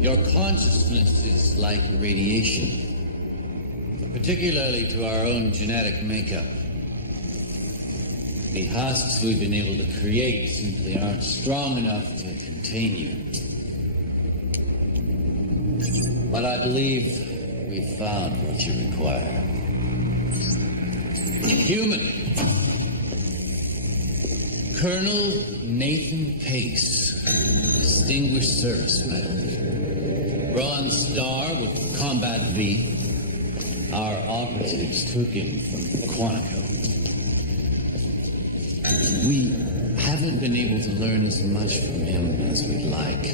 Your consciousness is like radiation, particularly to our own genetic makeup. The husks we've been able to create simply aren't strong enough to contain you. But I believe we've found what you require. Human. Colonel Nathan Pace, Distinguished Service Medal. Bronze Star with Combat V. Our operatives took him from Quantico. We haven't been able to learn as much from him as we'd like.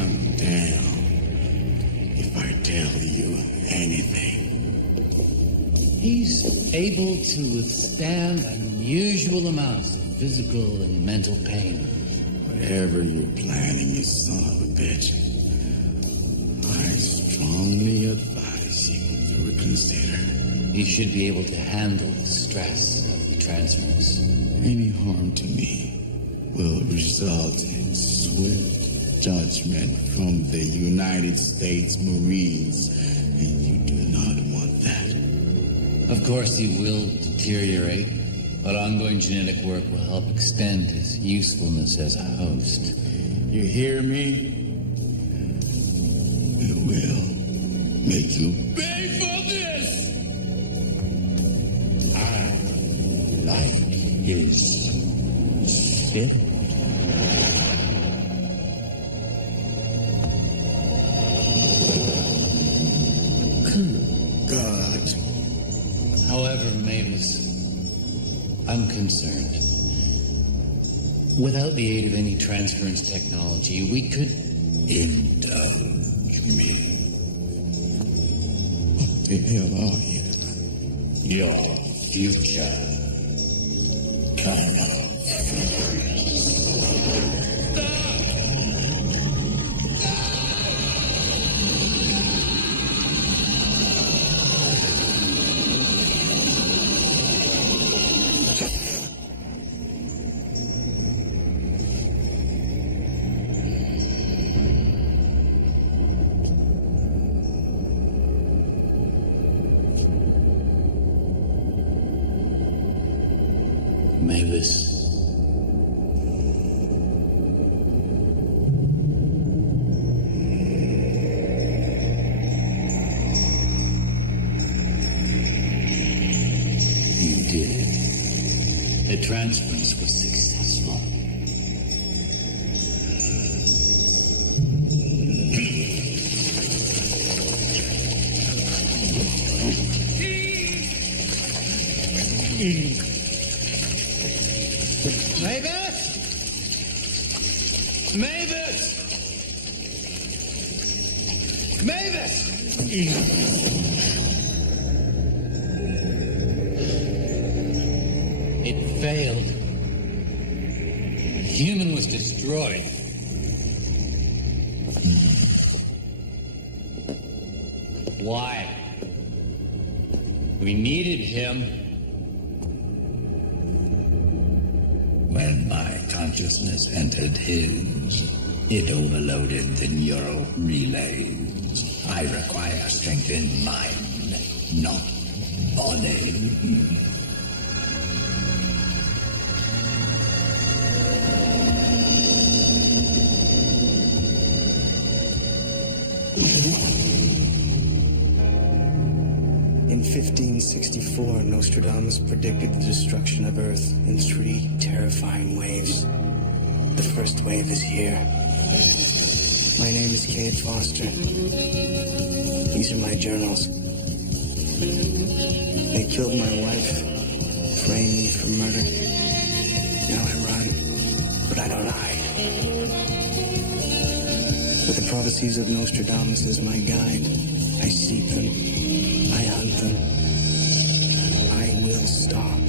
I'm damned if I tell you anything. He's able to withstand unusual amounts of physical and mental pain. Whatever you're planning, you son of a bitch, I strongly advise you to reconsider. He should be able to handle the stress of the transference. Any harm to me will result in swift judgment from the United States Marines, and you do not want that. Of course, he will deteriorate, but ongoing genetic work will help extend his usefulness as a host. You hear me? It will make you pay for this! Our life is spirit. God. However, Mavis, I'm concerned. Without the aid of any transference technology, we could Indulge me. What the hell are you? Your future. Colonel. Mavis. You did it. The transference was successful. Mavis! Mavis! Mavis! It failed. The human was destroyed. Why? We needed him. When my consciousness entered his, it overloaded the neural relays. I require strength in mind, not body. In 1564, Nostradamus predicted the destruction of Earth in 3 terrifying waves. The first wave is here. My name is Cade Foster. These are my journals. They killed my wife, framed me for murder. Now I run, but I don't hide. With the prophecies of Nostradamus as my guide, I seek them. I hunt them. I will stop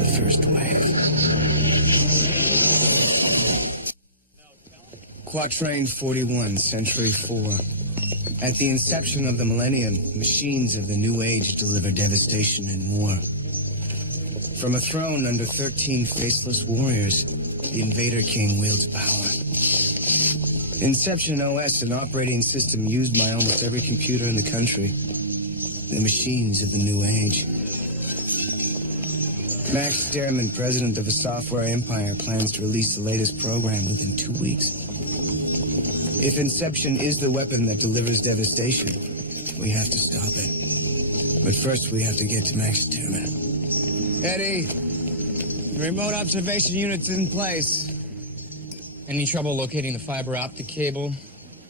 the first wave. Quatrain 41, Century 4. At the inception of the millennium, machines of the New Age deliver devastation and war. From a throne under 13 faceless warriors, the Invader King wields power. Inception OS, an operating system used by almost every computer in the country. The machines of the new age. Max Stearman, president of a software empire, plans to release the latest program within 2 weeks. If Inception is the weapon that delivers devastation, we have to stop it. But first, we have to get to Max Stearman. Eddie, remote observation unit's in place. Any trouble locating the fiber optic cable?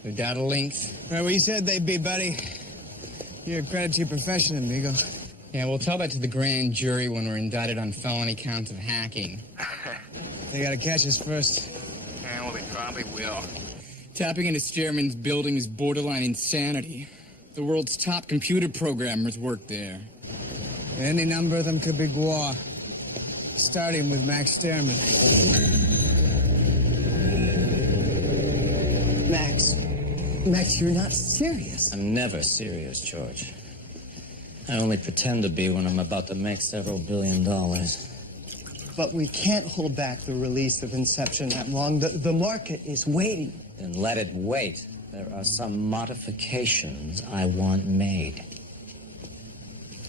The data links? Right where you said they'd be, buddy. You're a credit to your profession, amigo. Yeah, we'll tell that to the grand jury when we're indicted on felony counts of hacking. They gotta catch us first. Yeah, well, they probably will. Tapping into Stearman's building is borderline insanity. The world's top computer programmers work there. Any number of them could be Guar. Starting with Max Stearman. Max, you're not serious. I'm never serious, George. I only pretend to be when I'm about to make several $1 billion. But we can't hold back the release of Inception that long. The market is waiting. Then let it wait. There are some modifications I want made.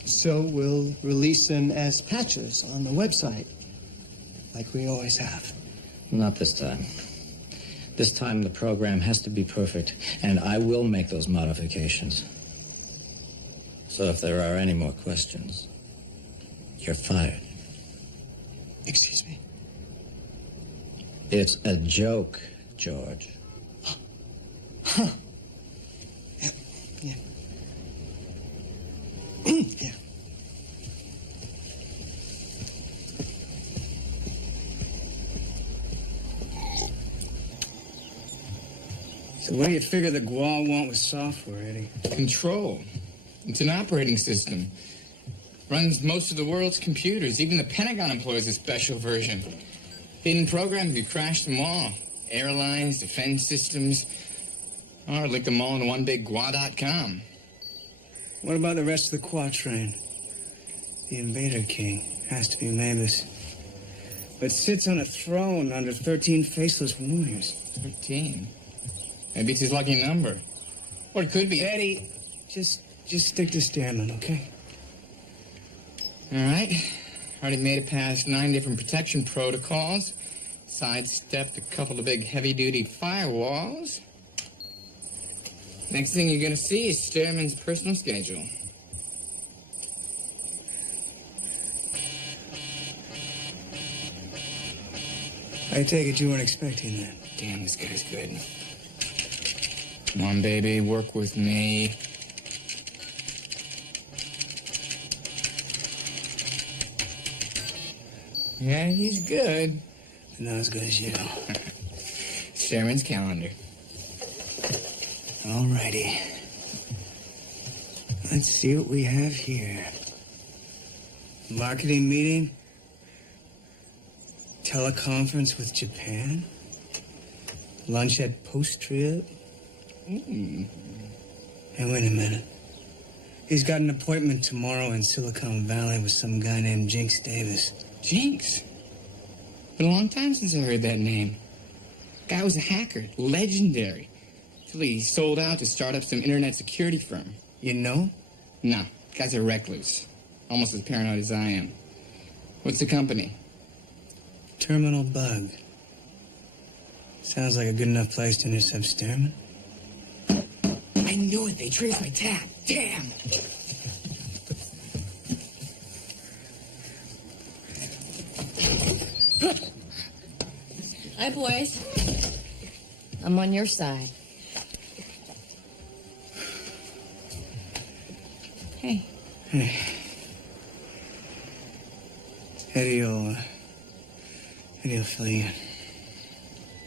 So we'll release them as patches on the website, like we always have. Not this time. This time the program has to be perfect, and I will make those modifications. So if there are any more questions, you're fired. Excuse me? It's a joke, George. Huh. Yeah. Yeah. So what do you figure the Guar want with software, Eddie? Control. It's an operating system. Runs most of the world's computers. Even the Pentagon employs a special version. Hidden programs, you crash them all. Airlines, defense systems. Or link them all in one big Guar.com. What about the rest of the Quatrain? The Invader King has to be Mavis, but sits on a throne under 13 faceless warriors. 13? Maybe it's his lucky number. Or it could be... Eddie, just stick to Stearman, okay? All right. Already made it past 9 different protection protocols. Sidestepped a couple of big heavy-duty firewalls. Next thing you're gonna see is Stearman's personal schedule. I take it you weren't expecting that. Damn, this guy's good. Come on, baby, work with me. Yeah, he's good. But not as good as you. Stearman's calendar. Alrighty. Let's see what we have here. Marketing meeting? Teleconference with Japan? Lunch at post-trip? Hey, wait a minute. He's got an appointment tomorrow in Silicon Valley with some guy named Jinx Davis. Jinx? Been a long time since I heard that name. Guy was a hacker, legendary. Till he sold out to start up some internet security firm. You know? No, guy's a recluse. Almost as paranoid as I am. What's the company? Terminal Bug. Sounds like a good enough place to intercept Stearman. I knew it. They traced my tap. Damn. Hi, boys. I'm on your side. Hey. Hey. Eddie'll fill you in.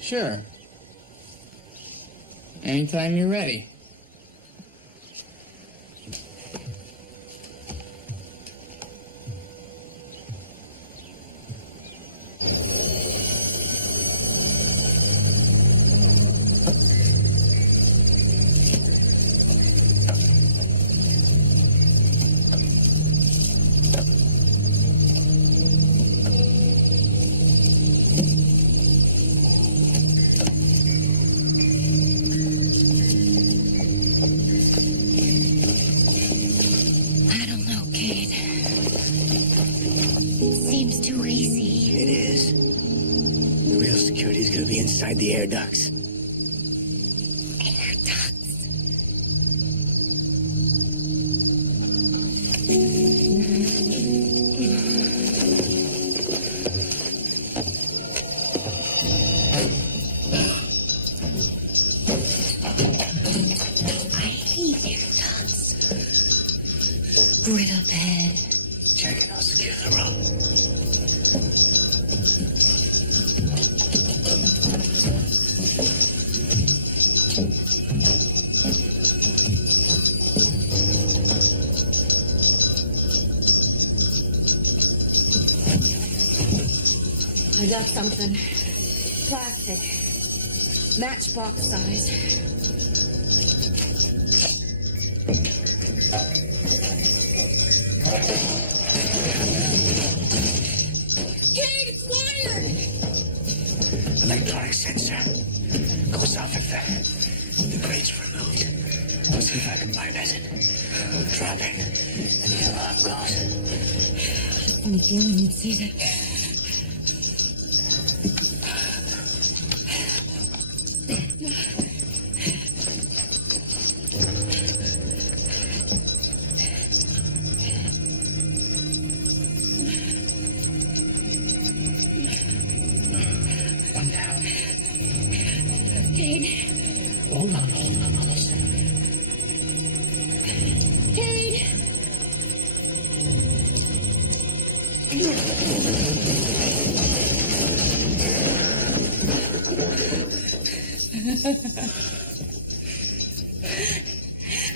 Sure. Anytime you're ready. inside the air ducts. Air ducts. I hate air ducts. Brittle bed. Check it, I'll secure the rope. I got something. Plastic. Matchbox size. Kate, it's wired! Electronic sensor. Goes off if the grate's removed. I'll see if I can bypass it. We'll drop it, and the alarm goes. Funny feeling you'd see that. One down. Kate. Hold on, almost. Kate!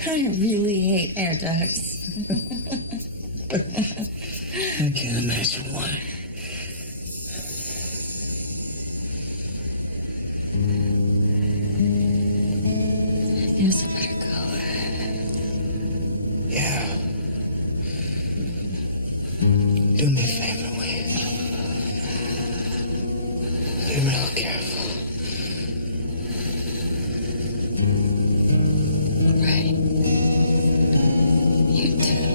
I really hate air ducts. I can't imagine why. Yes, I better go. Yeah. Do me a favor, will you? Be real careful. Right. You too.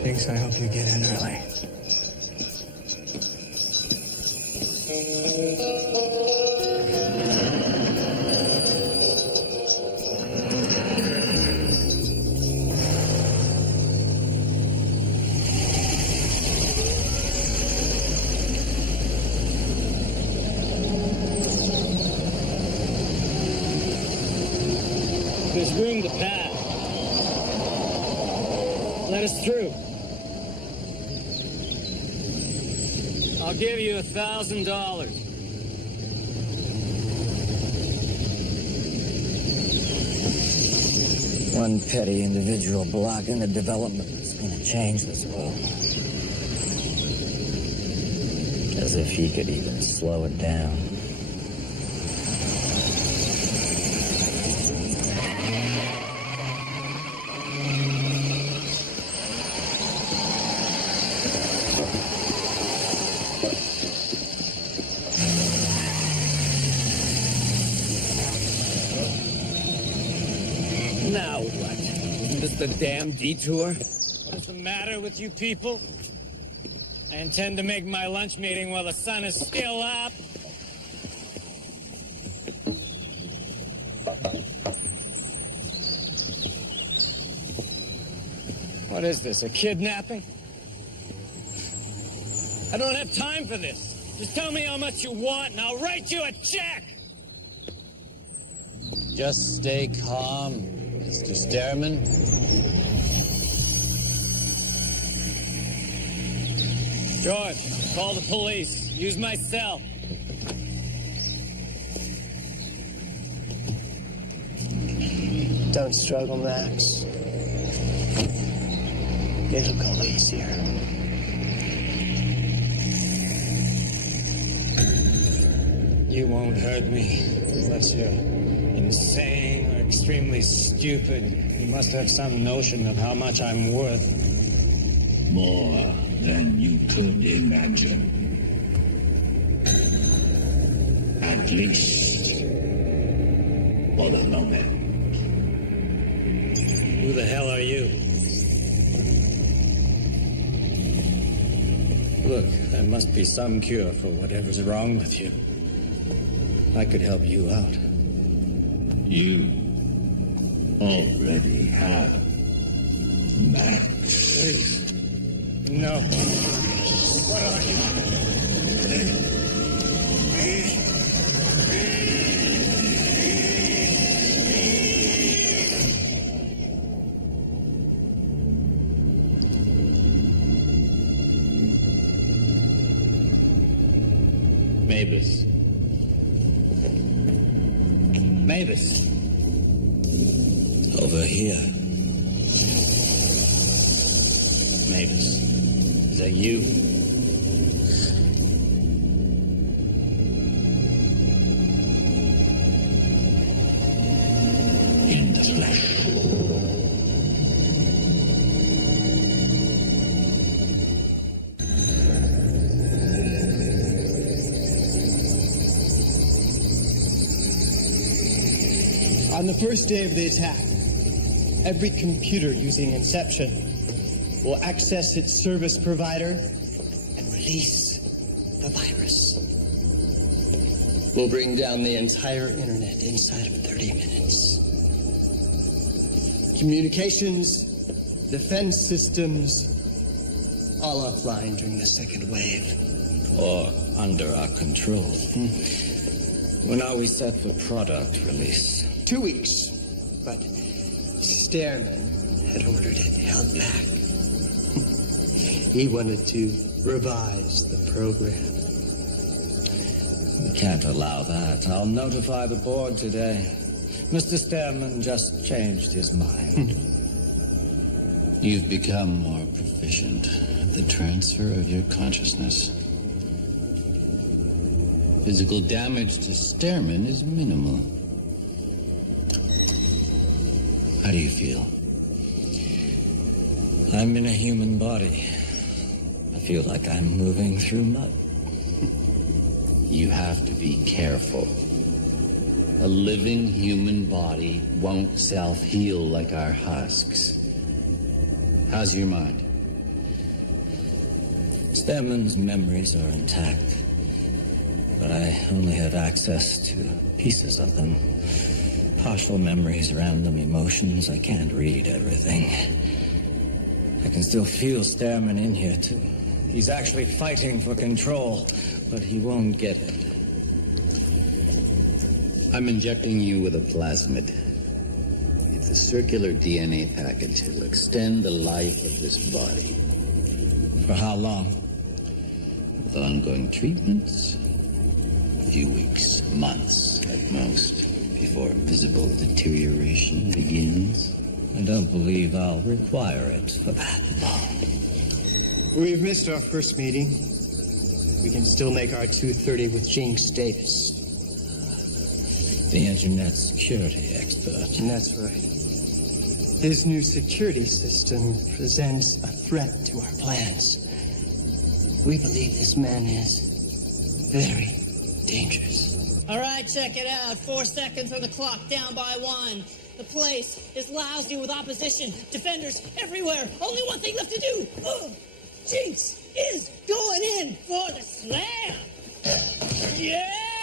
Thanks, I hope you get in early. There's room to pass. Let us through. I'll give you $1,000. One petty individual blocking the development is going to change this world. As if he could even slow it down. Now what? Isn't this the damn detour? What is the matter with you people? I intend to make my lunch meeting while the sun is still up. What is this, a kidnapping? I don't have time for this. Just tell me how much you want and I'll write you a check! Just stay calm, Mr. Sterman. George, call the police. Use my cell. Don't struggle, Max. It'll go easier. You won't hurt me unless you're insane or extremely stupid. You must have some notion of how much I'm worth. More than you could imagine. At least for the moment. Who the hell are you? Look, there must be some cure for whatever's wrong with you. I could help you out. You already have Max. Please. No. What are you? Mavis. Mavis. Over here. Mavis. Is that you? In the flesh. On the first day of the attack, every computer using Inception will access its service provider and release the virus. We'll bring down the entire internet inside of 30 minutes. Communications, defense systems, all offline during the second wave. Or under our control. When are we set for product release? 2 weeks, but Sterman had ordered it held back. He wanted to revise the program. We can't allow that. I'll notify the board today. Mr. Sterman just changed his mind. You've become more proficient at the transfer of your consciousness. Physical damage to Sterman is minimal. How do you feel? I'm in a human body. I feel like I'm moving through mud. You have to be careful. A living human body won't self-heal like our husks. How's your mind? Sterman's memories are intact, but I only have access to pieces of them. Partial memories, random emotions. I can't read everything. I can still feel Sterman in here, too. He's actually fighting for control, but he won't get it. I'm injecting you with a plasmid. It's a circular DNA package. It'll extend the life of this body. For how long? With ongoing treatments, a few weeks, months at most, before visible deterioration begins. I don't believe I'll require it for that long. We've missed our first meeting. We can still make our 2:30 with Jinx Davis. The internet security expert. And that's right. His new security system presents a threat to our plans. We believe this man is very dangerous. All right, check it out. 4 seconds on the clock, down by 1. The place is lousy with opposition. Defenders everywhere. Only one thing left to do. Jinx is going in for the slam. Yeah!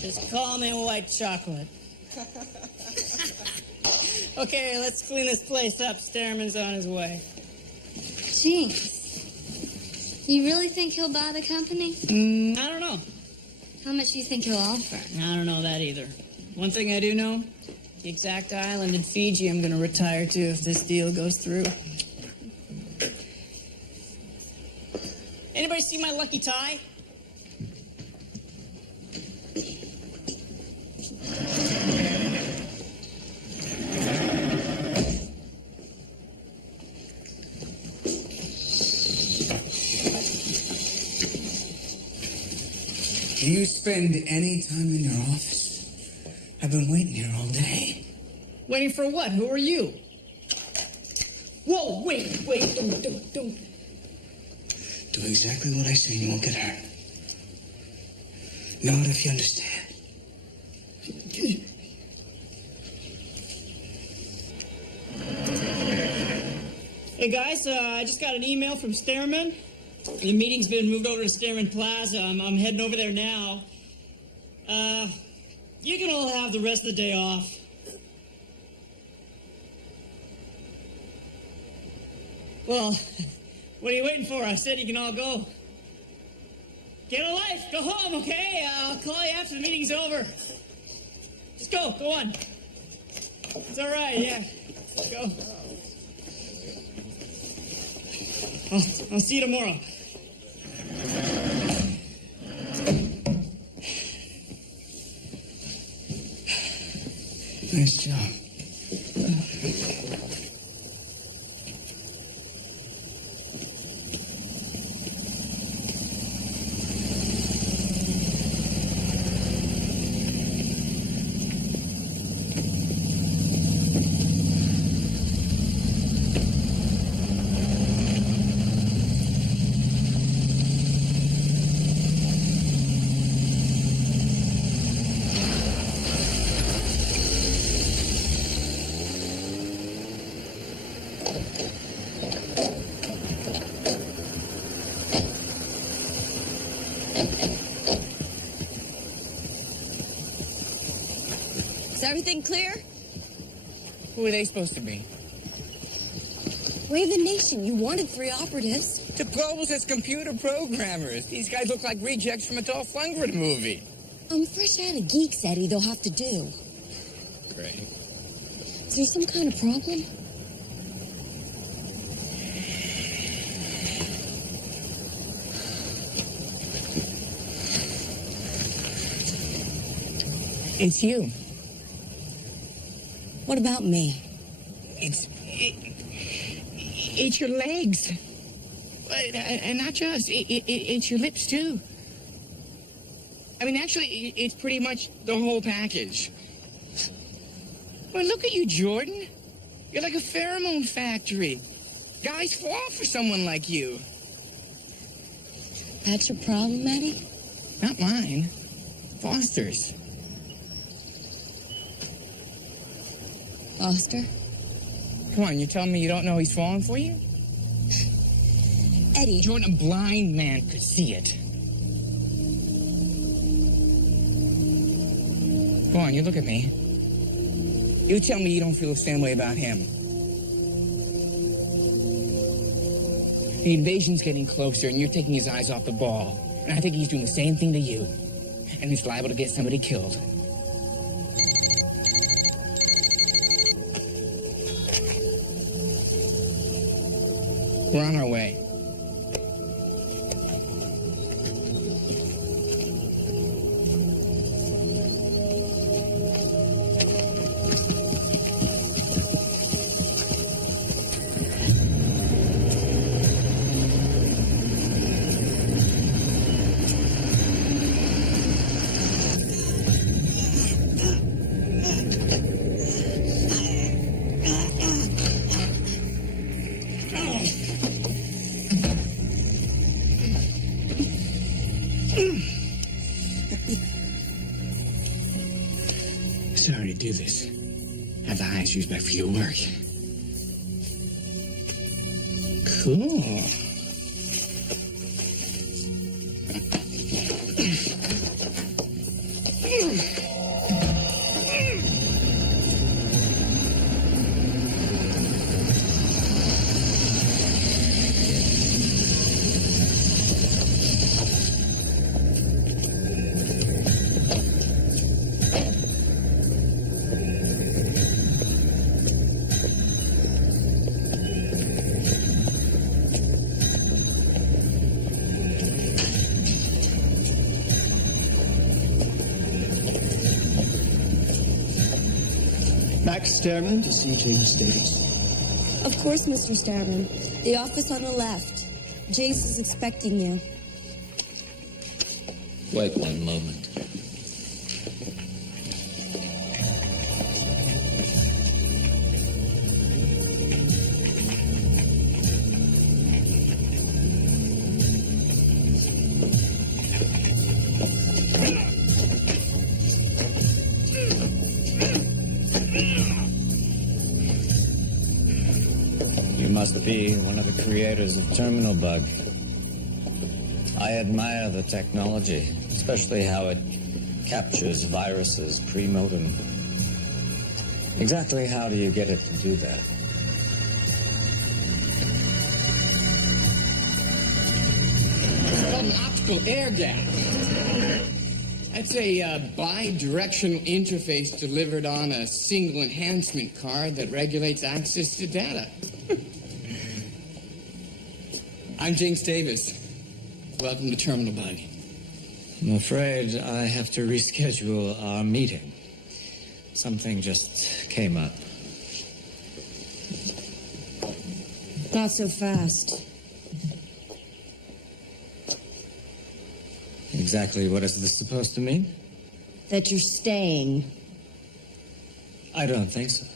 Just call me white chocolate. Okay, let's clean this place up. Stairman's on his way. Jinx, you really think he'll buy the company? I don't know. How much do you think he'll offer? I don't know that either. One thing I do know, the exact island in Fiji I'm going to retire to if this deal goes through. Anybody see my lucky tie? Do you spend any time in your office? I've been waiting here all day. Waiting for what? Who are you? Whoa, wait, don't. Do exactly what I say and you won't get hurt. Nod if you understand. Hey guys, I just got an email from Stairman. The meeting's been moved over to Stairman Plaza. I'm heading over there now. You can all have the rest of the day off. Well, what are you waiting for? I said you can all go. Get a life. Go home, okay? I'll call you after the meeting's over. Just go on. It's all right, yeah. Go. I'll see you tomorrow. Nice job. Is everything clear? Who are they supposed to be? Raven Nation, you wanted 3 operatives. The Globals as computer programmers. These guys look like rejects from a Dolph Lundgren movie. Fresh out of Geeks, Eddie, they'll have to do. Great. Is there some kind of problem? It's you. What about me? It's your legs. And not just, it's your lips, too. I mean, actually, it's pretty much the whole package. Well, look at you, Jordan. You're like a pheromone factory. Guys fall for someone like you. That's your problem, Eddie? Not mine. Foster's. Foster? Come on, you're telling me you don't know he's falling for you? Eddie. Jordan, a blind man could see it. Go on, you look at me. You tell me you don't feel the same way about him. The invasion's getting closer, and you're taking his eyes off the ball. And I think he's doing the same thing to you. And he's liable to get somebody killed. We're on our way. Sorry to do this. I have the highest respect for your work. Cool. Stairman to see James Davis. Of course, Mr. Starman. The office on the left. Jace is expecting you. Wait one moment. You must be one of the creators of Terminal Bug. I admire the technology, especially how it captures viruses pre-modem. Exactly how do you get it to do that? It's called an optical air gap. That's a bi-directional interface delivered on a single enhancement card that regulates access to data. I'm James Davis. Welcome to Terminal Bug. I'm afraid I have to reschedule our meeting. Something just came up. Not so fast. Exactly what is this supposed to mean? That you're staying. I don't think so.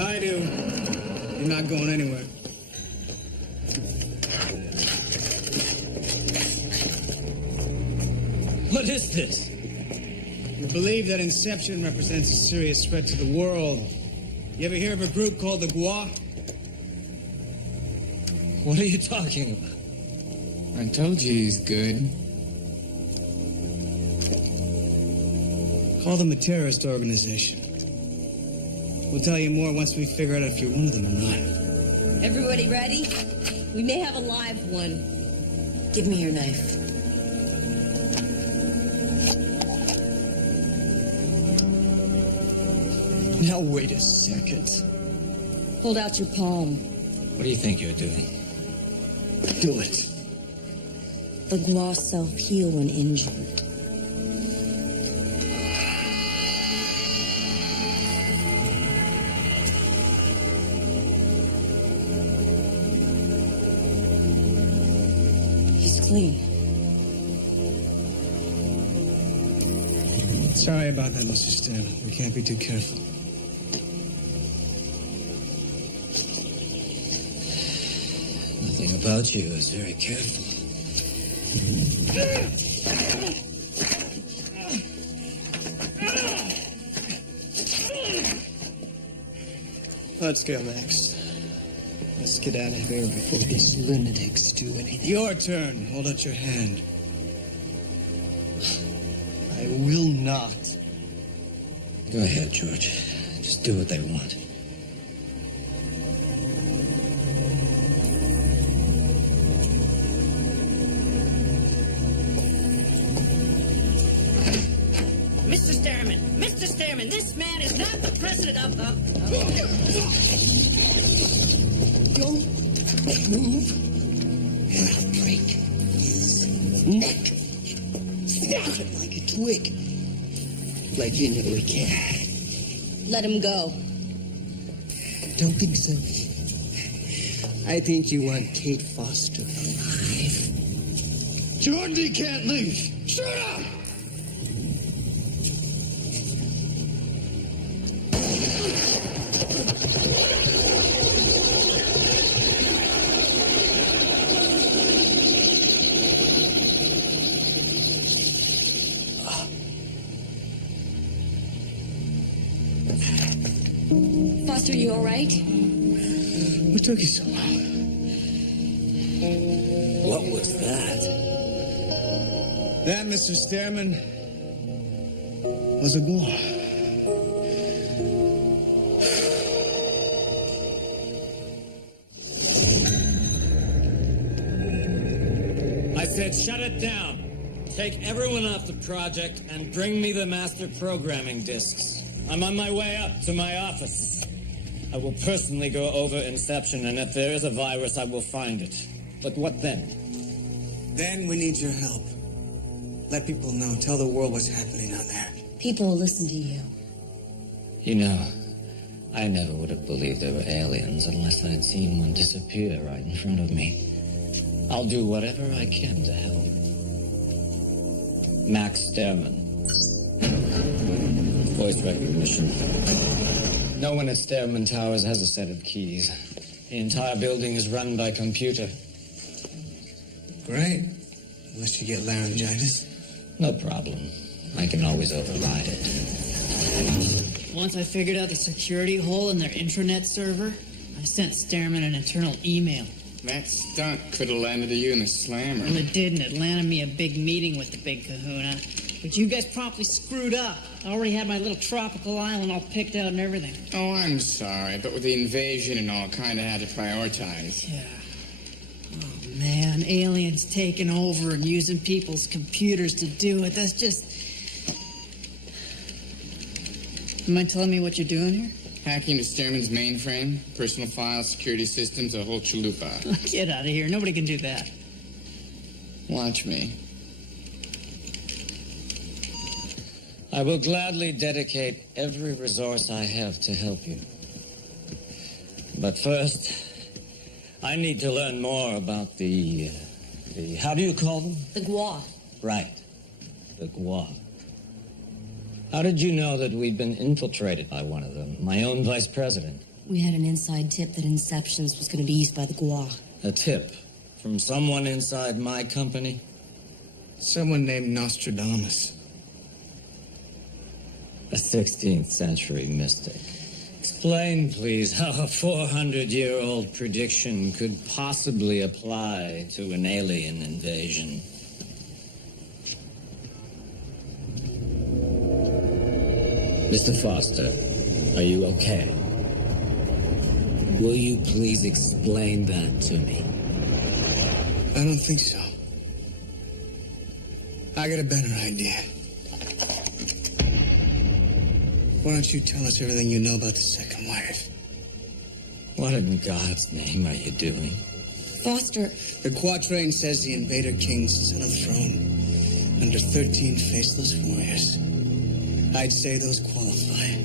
I do. You're not going anywhere. What is this? We believe that Inception represents a serious threat to the world. You ever hear of a group called the Gua? What are you talking about? I told you he's good. Call them a terrorist organization. We'll tell you more once we figure out if you're one of them or not. Everybody ready? We may have a live one. Give me your knife. Now wait a second. Hold out your palm. What do you think you're doing? Do it. The gloss self-heal when injured. He's clean. Sorry about that, Mr. Stern. We can't be too careful. Nothing about you is very careful. Let's go, Max. Let's get out of here before these lunatics do anything. Your turn. Hold out your hand. I will not. Go ahead, George. Just do what they want. Mr. Stairman, this man is not the president of the... Don't move, and I'll break his neck. Snap it like a twig. Like you know we can. Let him go. Don't think so. I think you want Kate Foster alive. Jordan can't leave. Shut up! Foster, you all right? What took you so long? What was that? That, Mr. Stairman, was a Gua. I said shut it down. Take everyone off the project and bring me the master programming disks. I'm on my way up to my office. I will personally go over Inception, and if there is a virus, I will find it. But what then? Then we need your help. Let people know. Tell the world what's happening out there. People will listen to you. You know, I never would have believed they were aliens unless I'd seen one disappear right in front of me. I'll do whatever I can to help. Max Stearman. Voice recognition. No one at Stearman Towers has a set of keys. The entire building is run by computer. Great. Unless you get laryngitis. No problem. I can always override it. Once I figured out the security hole in their intranet server, I sent Stearman an internal email. That stunt could have landed you in the slammer. Well, it didn't. It landed me a big meeting with the big kahuna. But you guys promptly screwed up. I already had my little tropical island all picked out and everything. Oh, I'm sorry, but with the invasion and all, kind of had to prioritize. Yeah. Oh, man, aliens taking over and using people's computers to do it. That's just... You mind telling me what you're doing here? Hacking into Stearman's mainframe, personal files, security systems, a whole chalupa. Get out of here. Nobody can do that. Watch me. I will gladly dedicate every resource I have to help you. But first, I need to learn more about the how do you call them? The Gua. Right, the Gua. How did you know that we'd been infiltrated by one of them, my own vice president? We had an inside tip that Inceptions was going to be used by the Gua. A tip from someone inside my company? Someone named Nostradamus. A 16th century mystic. Explain, please, how a 400-year-old prediction could possibly apply to an alien invasion. Mr. Foster, are you okay? Will you please explain that to me? I don't think so. I got a better idea. Why don't you tell us everything you know about the second wife? What in God's name are you doing? Foster. The quatrain says the Invader King sits on a throne under 13 faceless warriors. I'd say those qualify.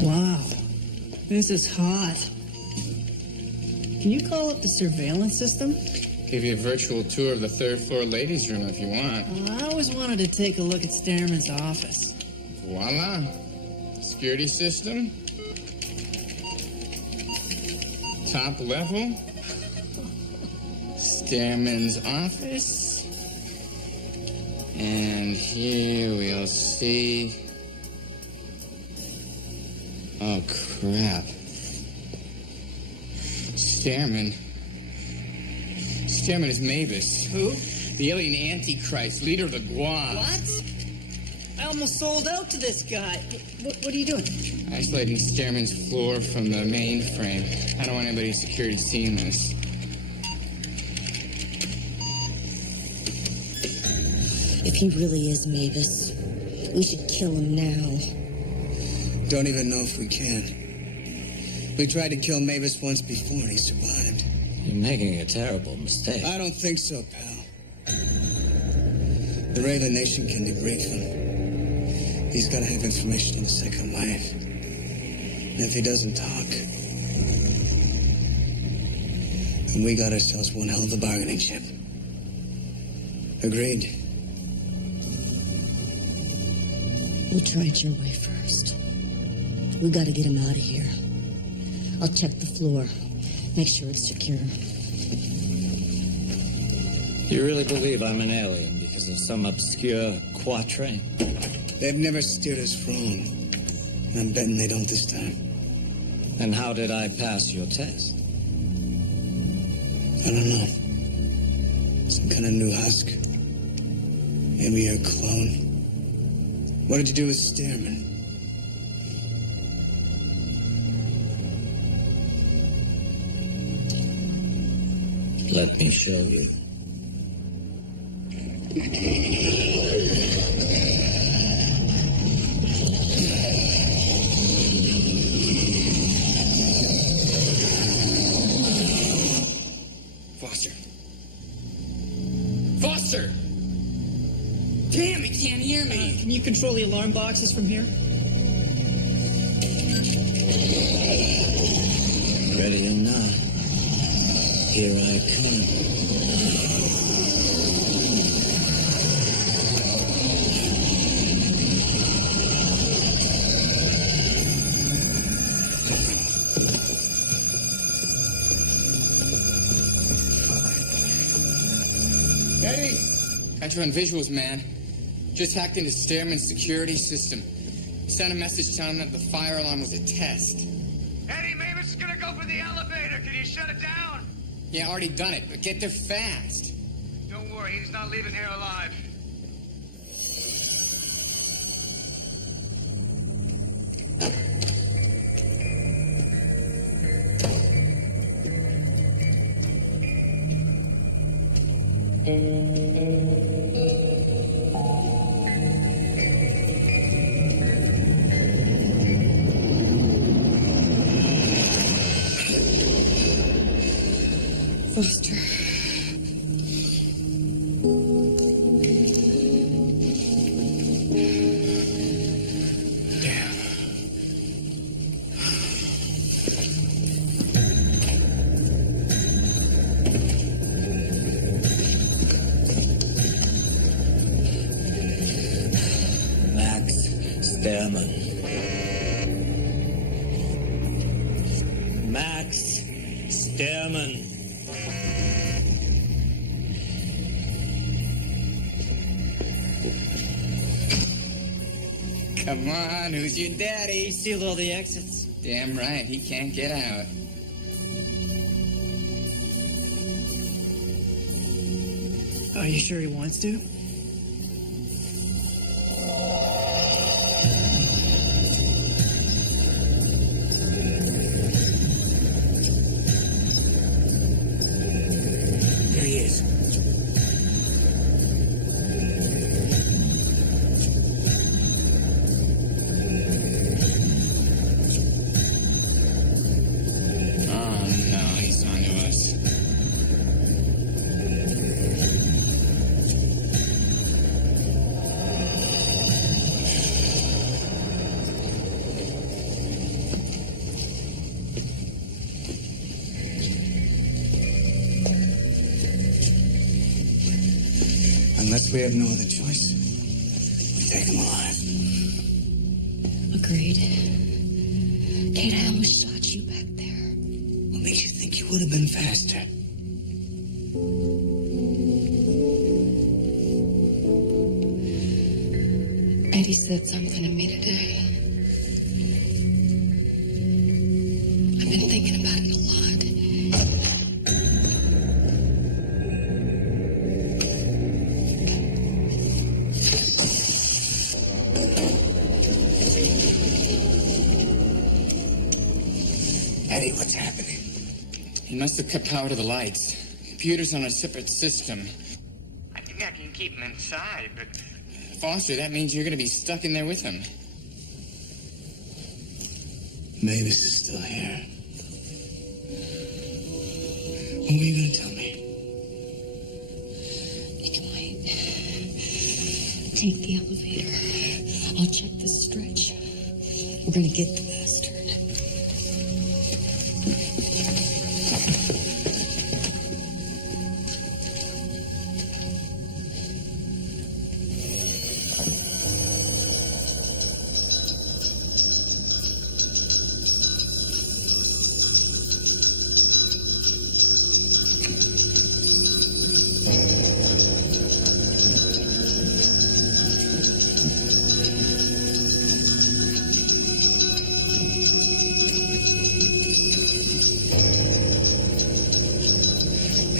Wow. This is hot. Can you call up the surveillance system? Give you a virtual tour of the third floor ladies' room if you want. I always wanted to take a look at Stearman's office. Voila. Security system. Top level. Stearman's office. And here we'll see... Oh, crap. Stearman is Mavis. Who? The alien Antichrist, leader of the Gua. What? I almost sold out to this guy. What are you doing? Isolating Stearman's floor from the mainframe. I don't want anybody's security seeing this. If he really is Mavis, we should kill him now. Don't even know if we can. We tried to kill Mavis once before and he survived. You're making a terrible mistake. I don't think so, pal. The Raven Nation can debrief him. He's got to have information on the second wife. And if he doesn't talk, then we got ourselves one hell of a bargaining chip. Agreed? We'll try it your way first. We gotta get him out of here. I'll check the floor. Make sure it's secure. You really believe I'm an alien because of some obscure quatrain? They've never steered us wrong. And I'm betting they don't this time. And how did I pass your test? I don't know. Some kind of new husk. Maybe you're a clone. What did you do with Stearman? Let me show you. Foster. Foster! Foster! Damn, he can't hear me. Can you control the alarm boxes from here? Ready or not, here I come. Eddie! Got you on visuals, man. Just hacked into Stairman's security system. Sent a message telling them that the fire alarm was a test. Eddie, Mavis is gonna go for the elevator. Can you shut it down? Yeah, already done it, but get there fast. Don't worry, he's not leaving here alive. Foster. Max Stairman. Max Stairman. Come on, who's your daddy? Sealed all the exits. Damn right, he can't get out. Are you sure he wants to? There he is. Oh no, he's onto us. Unless we have no other choice, take him alive. Agreed. Kate, I almost shot you back there. What makes you think you would have been faster? Eddie said something to me today. I've been thinking about it a lot. Eddie, what's happening? He must have cut power to the lights. Computer's on a separate system. I think I can keep him inside, but... Foster, that means you're gonna be stuck in there with him. Mavis is still here. What were you gonna tell me? You can wait. Take the elevator. I'll check the stretch. We're gonna get the bastard.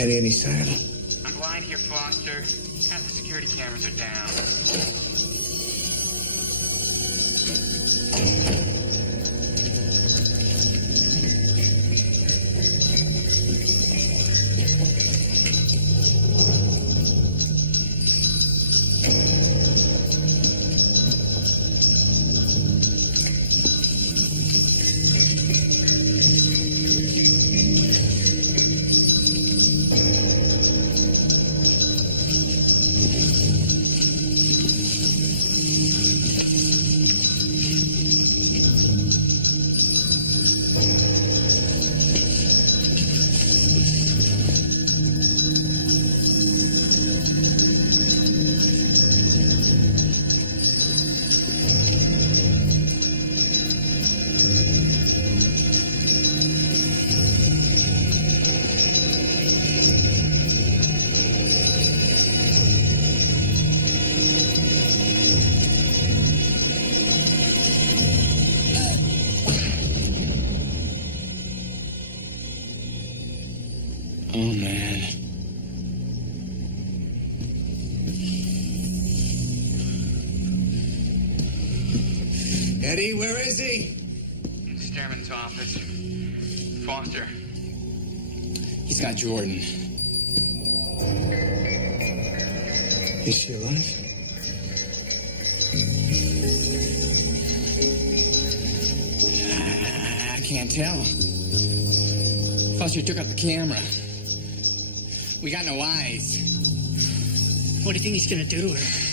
Eddie, any sign of him? I'm blind here, Foster. Half the security cameras are down. Eddie, where is he? In Stairman's office. Foster. He's got Jordan. Is she alive? I can't tell. Foster took out the camera. We got no eyes. What do you think he's gonna do to her?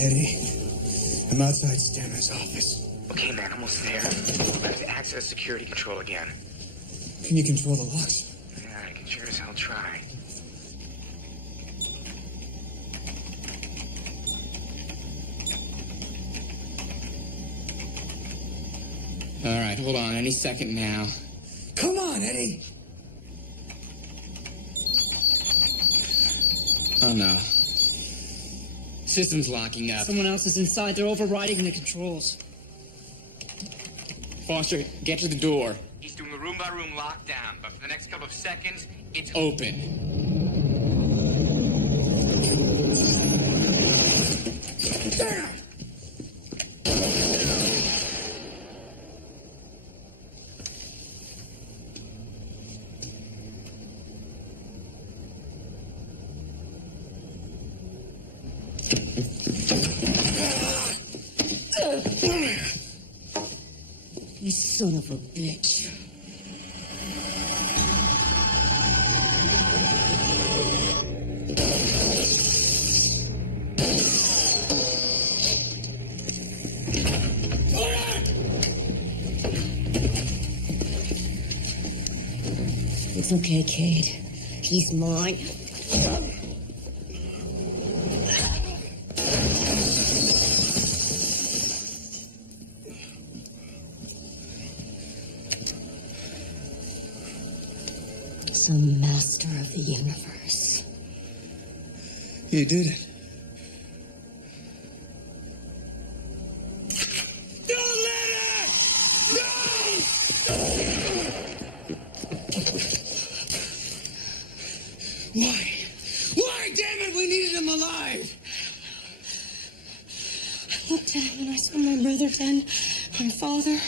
Eddie, I'm outside Stammer's office. Okay, man, almost there. I have to access security control again. Can you control the locks? Yeah, I can sure as hell try. All right, hold on. Any second now. Come on, Eddie! Oh, no. System's locking up. Someone else is inside. They're overriding the controls. Foster, get to the door. He's doing a room-by-room lockdown, but for the next couple of seconds, it's Open. There! You son of a bitch. It's okay, Cade. He's mine. Some master of the universe. You did it. Don't let her! No! Why? Why, damn it, we needed him alive! I looked at him and I saw my brother then, my father,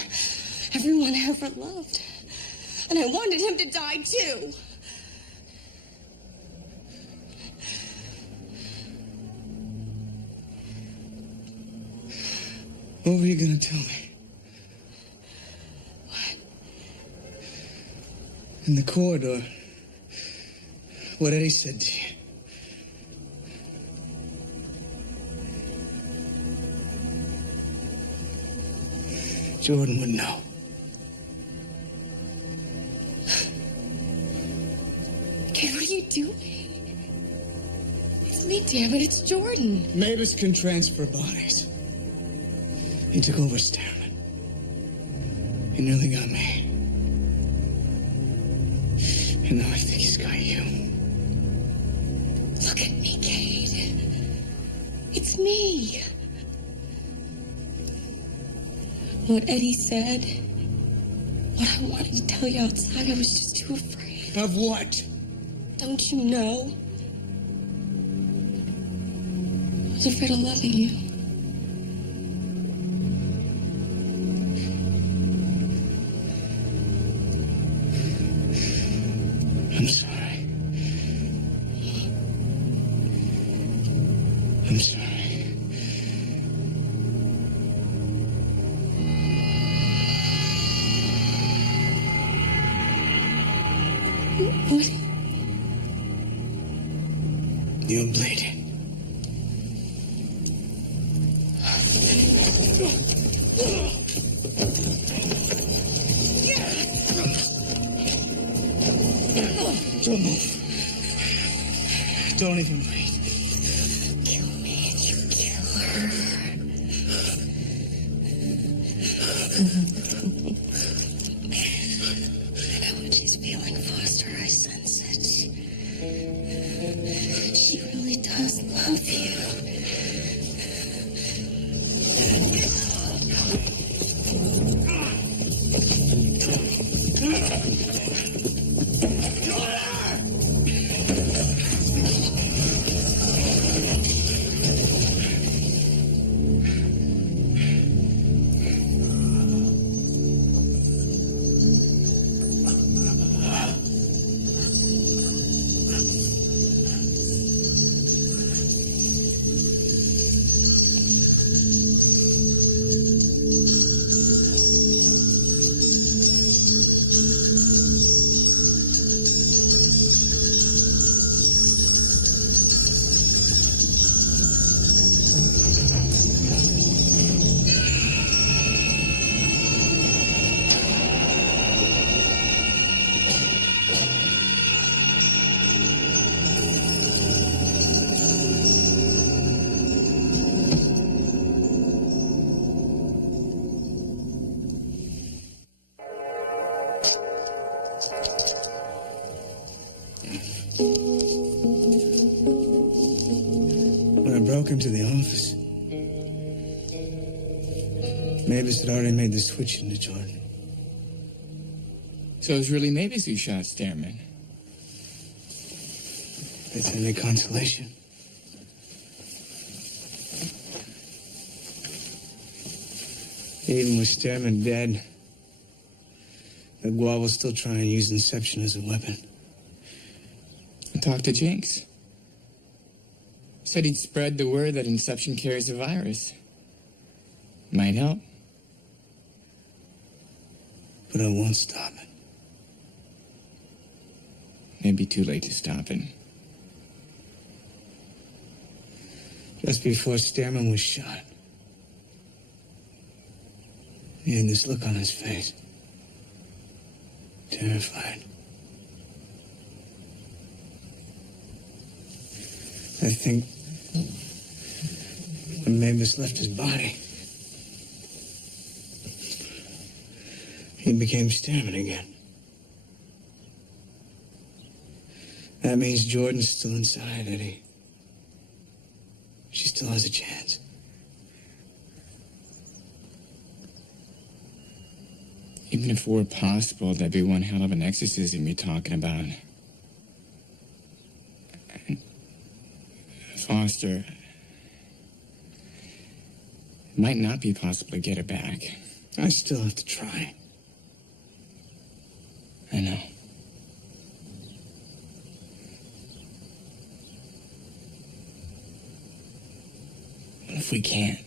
everyone I ever loved. And I wanted him to die too. What were you gonna tell me? What? In the corridor, what Eddie said to you. Jordan would know. Kid, what are you doing? It's me, damn it, it's Jordan. Mavis can transfer bodies. He took over Stairman. He nearly got me. And now I think he's got you. Look at me, Cade. It's me. What Eddie said, what I wanted to tell you outside, I was just too afraid. Of what? Don't you know? I was afraid of loving you. I'm sorry. I'm sorry. What? You're bleeding. Don't move. Don't even breathe. Kill me, you killer. I know what she's feeling, Foster. I sense it. She really does love you. When I broke into the office, Mavis had already made the switch into Jordan. So it was really Mavis who shot Stairman. If it's any consolation. Even with Stairman dead, the Gual was still trying to use Inception as a weapon. I talked to Jinx. Said he'd spread the word that Inception carries a virus. Might help. But I won't stop it. Maybe too late to stop it. Just before Stairman was shot, he had this look on his face. Terrified. I think when Mavis left his body, he became Stairman again. That means Jordan's still inside, Eddie. She still has a chance. Even if it were possible, that'd be one hell of an exorcism you're talking about. Foster, it might not be possible to get her back. I still have to try. I know. What if we can't?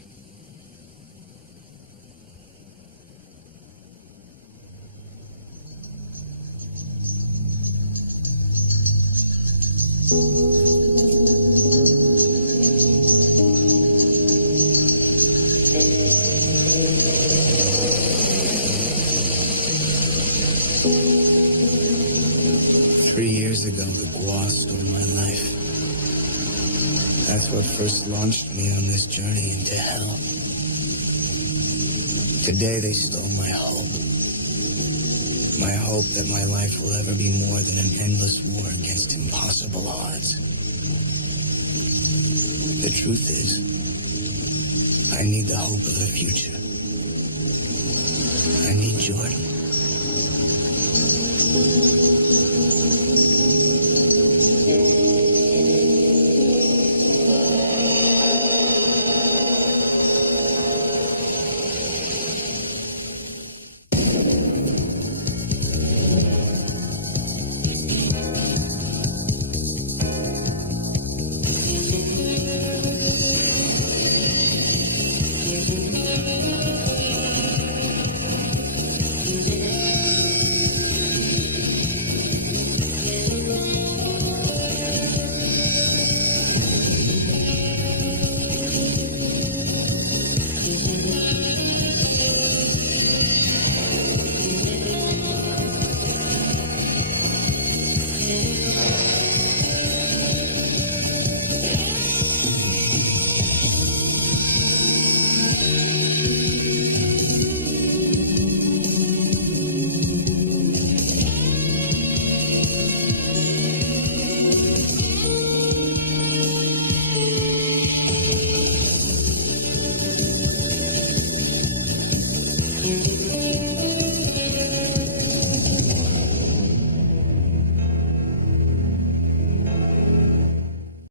Years ago, the Gua stole my life. That's what first launched me on this journey into hell. Today, they stole my hope. My hope that my life will ever be more than an endless war against impossible odds. The truth is, I need the hope of the future. I need Jordan.